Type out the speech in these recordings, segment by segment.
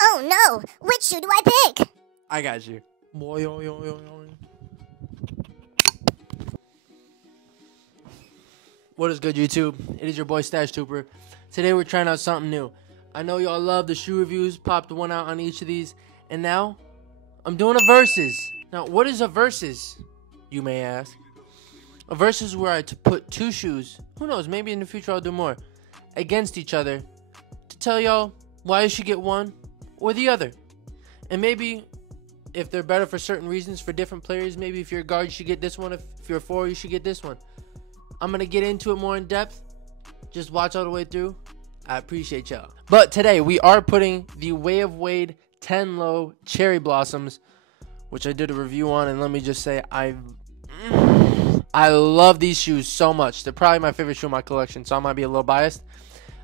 Oh no! Which shoe do I pick? I got you. What is good, YouTube? It is your boy Stash Trooper. Today we're trying out something new. I know y'all love the shoe reviews, popped one out on each of these, and now I'm doing a versus. Now, what is a versus, you may ask? A versus is where I put two shoes, who knows, maybe in the future I'll do more, against each other to tell y'all why you should get one or the other. And maybe if they're better for certain reasons for different players, maybe if you're a guard you should get this one, if you're a forward you should get this one. I'm going to get into it more in depth. Just watch all the way through. I appreciate y'all. But today we are putting the Way of Wade 10 Low Cherry Blossoms, which I did a review on, and let me just say I love these shoes so much. They're probably my favorite shoe in my collection, so I might be a little biased,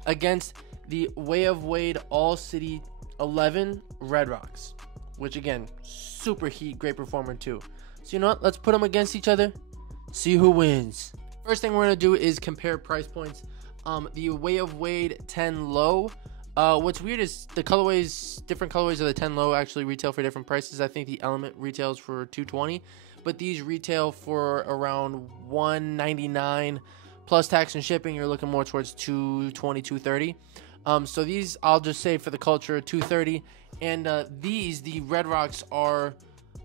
against the Way of Wade All City 11 Red Rocks, which again, super heat, great performer too. So you know what? Let's put them against each other, see who wins. First thing we're going to do is compare price points. The Way of Wade 10 Low. What's weird is the colorways, different colorways of the 10 Low actually retail for different prices. I think the Element retails for $220, but these retail for around $199 plus tax and shipping. You're looking more towards $220, $230. So these, I'll just say for the culture, $230, and the Red Rocks are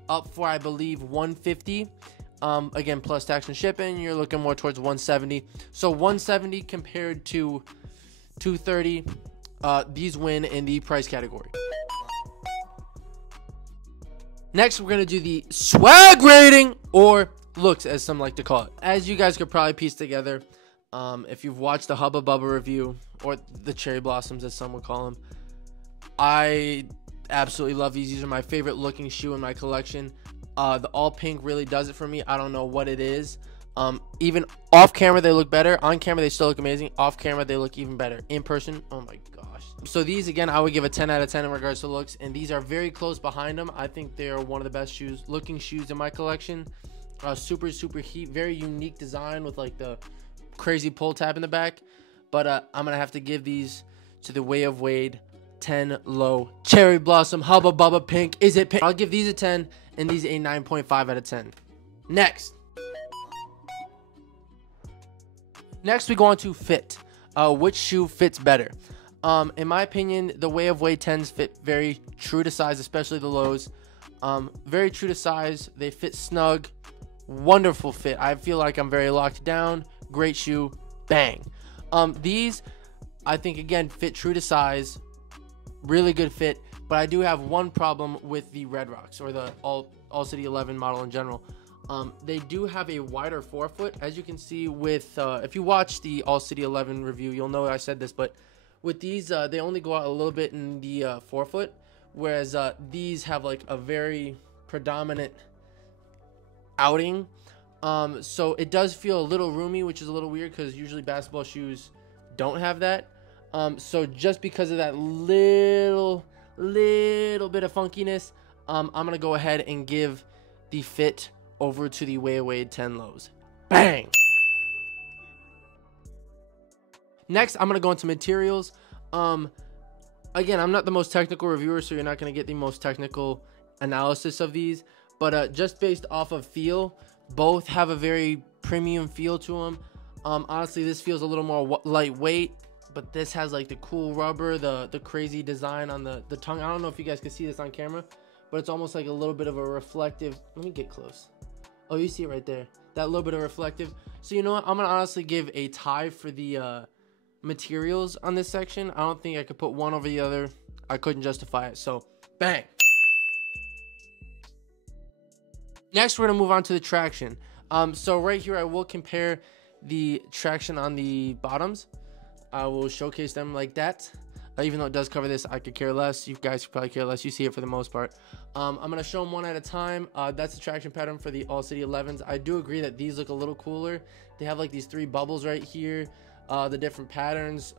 up for, I believe, $150. Again, plus tax and shipping, you're looking more towards $170. So $170 compared to $230. These win in the price category. Next, we're going to do the swag rating, or looks as some like to call it. As you guys could probably piece together, if you've watched the Hubba Bubba review, or the Cherry Blossoms as some would call them, I absolutely love these. These are my favorite looking shoe in my collection. The all pink really does it for me. I don't know what it is. Even off camera they look better. On camera they still look amazing. Off camera they look even better. In person, oh my gosh. So these, again, I would give a 10 out of 10 in regards to looks, and these are very close behind them. I think they are one of the best looking shoes in my collection. Super heat, very unique design with like the crazy pull tab in the back. But I'm gonna have to give these to the Way of Wade 10 Low Cherry Blossom Hubba Bubba Pink. Is it pink? I'll give these a 10 and these a 9.5 out of 10. Next we go on to fit. Which shoe fits better? In my opinion, the Way of Wade 10s fit very true to size, especially the lows. Very true to size. They fit snug. Wonderful fit. I feel like I'm very locked down. Great shoe. Bang. These, I think, again, fit true to size. Really good fit. But I do have one problem with the Red Rocks, or the All City 11 model in general. They do have a wider forefoot, as you can see with, if you watch the All City 11 review, you'll know I said this, but with these, they only go out a little bit in the forefoot, whereas these have like a very predominant outing. So it does feel a little roomy, which is a little weird because usually basketball shoes don't have that. So just because of that little bit of funkiness, I'm gonna go ahead and give the fit over to the Way of Wade 10 Lows. Bang. Next, I'm gonna go into materials. Again, I'm not the most technical reviewer, so you're not gonna get the most technical analysis of these, but just based off of feel, both have a very premium feel to them. Honestly, this feels a little more lightweight, but this has like the cool rubber, the crazy design on the tongue. I don't know if you guys can see this on camera, but it's almost like a little bit of a reflective. Let me get close. Oh, you see it right there, that little bit of reflective. So you know what, I'm gonna honestly give a tie for the materials on this section. I don't think I could put one over the other. I couldn't justify it, so bang. Next, we're gonna move on to the traction. So right here I will compare the traction on the bottoms. I will showcase them like that. Even though it does cover this, I could care less. You guys could probably care less. You see it for the most part. I'm going to show them one at a time. That's the traction pattern for the All City 11s. I do agree that these look a little cooler. They have like these 3 bubbles right here. The different patterns.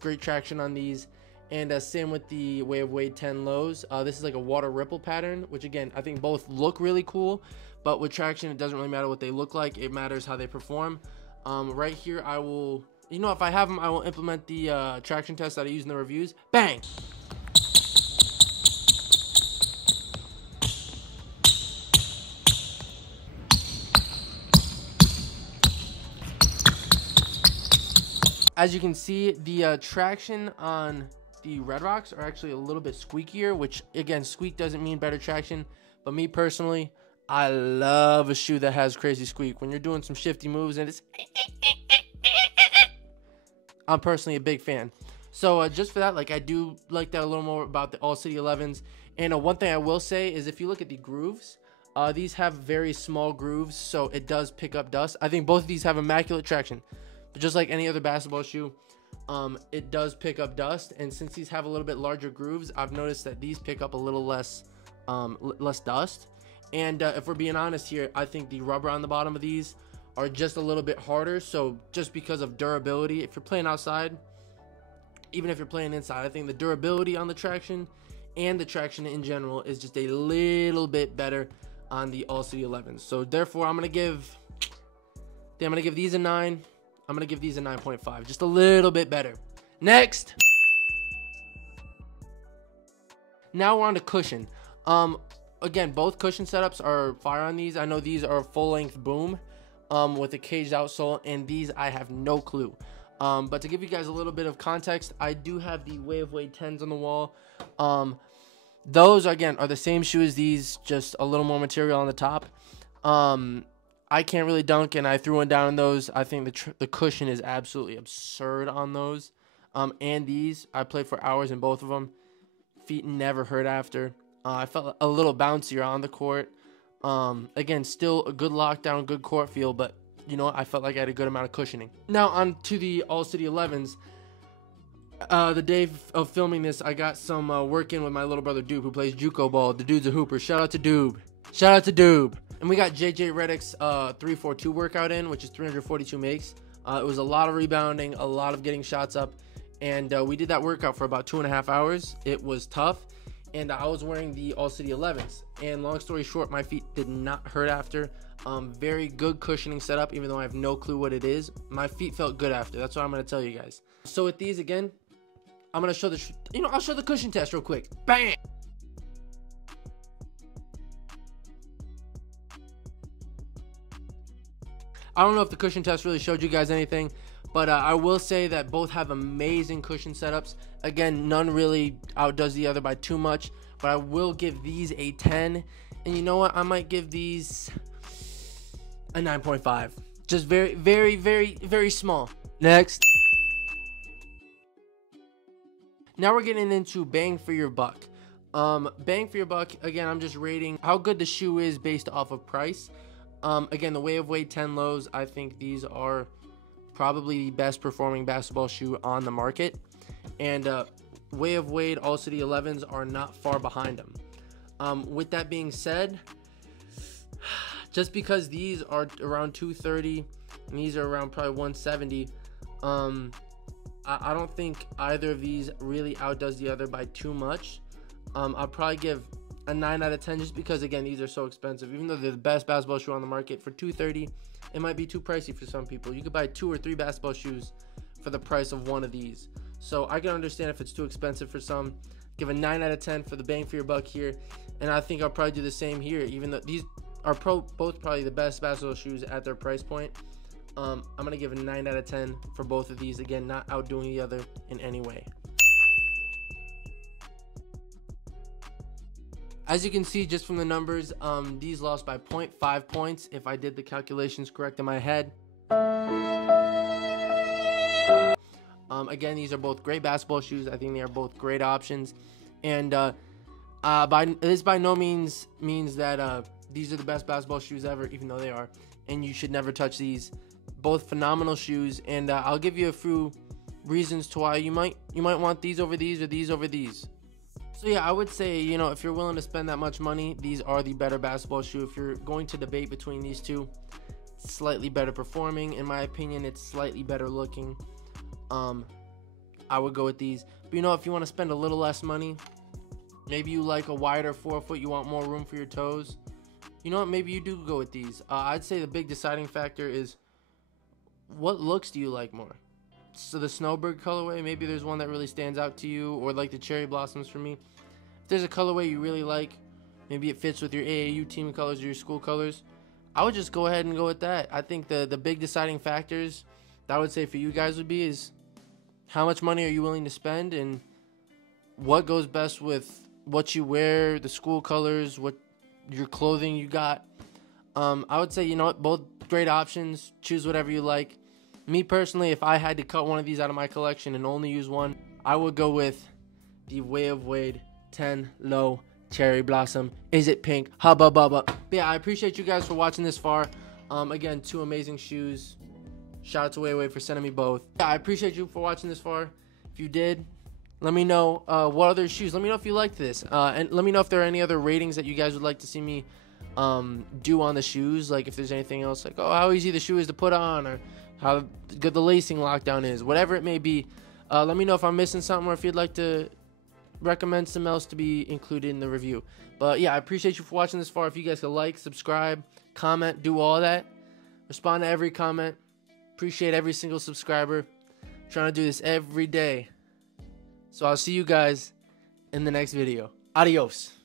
Great traction on these. And same with the Way of Wade 10 Lows. This is like a water ripple pattern, which again, I think both look really cool. But with traction, it doesn't really matter what they look like. It matters how they perform. Right here, I will... You know, if I have them, I will implement the traction test that I use in the reviews. Bang! As you can see, the traction on the Red Rocks are actually a little bit squeakier, which again, squeak doesn't mean better traction, but me personally, I love a shoe that has crazy squeak. When you're doing some shifty moves and it's I'm personally a big fan. So just for that, like, I do like that a little more about the All City 11s. And one thing I will say is if you look at the grooves, these have very small grooves, so it does pick up dust. I think both of these have immaculate traction, but just like any other basketball shoe, it does pick up dust. And since these have a little bit larger grooves, I've noticed that these pick up a little less dust. And if we're being honest here, I think the rubber on the bottom of these are just a little bit harder. So just because of durability, if you're playing outside, even if you're playing inside, I think the durability on the traction and the traction in general is just a little bit better on the All City 11s. So therefore, I'm gonna give these a 9. I'm gonna give these a 9.5, just a little bit better. Next, now we're on to cushion. Again, both cushion setups are fire on these. I know these are full-length boom with a caged outsole, and these I have no clue. But to give you guys a little bit of context, I do have the Way of Wade 10s on the wall. Those again are the same shoe as these, just a little more material on the top. I can't really dunk, and I threw one down in those. I think the cushion is absolutely absurd on those. And these, I played for hours in both of them. Feet never hurt after. I felt a little bouncier on the court. Again, still a good lockdown, good court feel, but you know what? I felt like I had a good amount of cushioning. Now on to the All City 11s. The day of filming this, I got some work in with my little brother Doob, who plays JUCO ball. The dude's a hooper. Shout out to Doob. Shout out to Doob. And we got JJ Redick's 342 workout in, which is 342 makes. It was a lot of rebounding, a lot of getting shots up, and we did that workout for about 2.5 hours. It was tough, and I was wearing the All City 11s. And long story short, my feet did not hurt after. Very good cushioning setup, even though I have no clue what it is. My feet felt good after. That's what I'm going to tell you guys. So with these, again, I'm going to show I'll show the cushion test real quick. Bang! I don't know if the cushion test really showed you guys anything, but I will say that both have amazing cushion setups. Again, none really outdoes the other by too much, but I will give these a 10. And you know what? I might give these a 9.5. Just very, very, very, very small. Next. Now we're getting into bang for your buck. Bang for your buck, again, I'm just rating how good the shoe is based off of price. Again, the Way of Wade 10 lows, I think these are probably the best performing basketball shoe on the market. And Way of Wade All City 11s are not far behind them. With that being said, just because these are around 230 and these are around probably 170, I don't think either of these really outdoes the other by too much. I'll probably give a 9 out of 10 just because, again, these are so expensive. Even though they're the best basketball shoe on the market, for $230, it might be too pricey for some people. You could buy 2 or 3 basketball shoes for the price of one of these. So I can understand if it's too expensive for some. Give a 9 out of 10 for the bang for your buck here. And I think I'll probably do the same here, even though these are both probably the best basketball shoes at their price point. I'm going to give a 9 out of 10 for both of these. Again, not outdoing the other in any way. As you can see just from the numbers, these lost by 0.5 points if I did the calculations correct in my head. Again, these are both great basketball shoes. I think they are both great options. And this by no means means that these are the best basketball shoes ever, even though they are. And you should never touch these. Both phenomenal shoes. And I'll give you a few reasons to why you might want these over these or these over these. So yeah, I would say, you know, if you're willing to spend that much money, these are the better basketball shoe. If you're going to debate between these two, slightly better performing, in my opinion, it's slightly better looking. I would go with these. But you know, if you want to spend a little less money, maybe you like a wider forefoot, you want more room for your toes, you know what, maybe you do go with these. I'd say the big deciding factor is what looks do you like more? So the Snowbird colorway, maybe there's one that really stands out to you, or like the Cherry Blossoms for me. If there's a colorway you really like, maybe it fits with your AAU team colors or your school colors, I would just go ahead and go with that. I think the big deciding factors that I would say for you guys would be is how much money are you willing to spend, and what goes best with what you wear, the school colors, what your clothing you got. I would say, you know what, both great options. Choose whatever you like. Me personally, if I had to cut one of these out of my collection and only use one, I would go with the Way of Wade 10 Low Cherry Blossom. Is it pink? Hubba bubba. But yeah, I appreciate you guys for watching this far. Again, 2 amazing shoes. Shout out to Way for sending me both. Yeah, I appreciate you for watching this far. If you did, let me know what other shoes. Let me know if you liked this. And let me know if there are any other ratings that you guys would like to see me do on the shoes. Like if there's anything else, like, oh, how easy the shoe is to put on, or how good the lacing lockdown is, whatever it may be. Let me know if I'm missing something, or if you'd like to recommend something else to be included in the review. But yeah, I appreciate you for watching this far. If you guys could like, subscribe, comment, do all that, respond to every comment. Appreciate every single subscriber. Trying to do this every day. So I'll see you guys in the next video. Adios.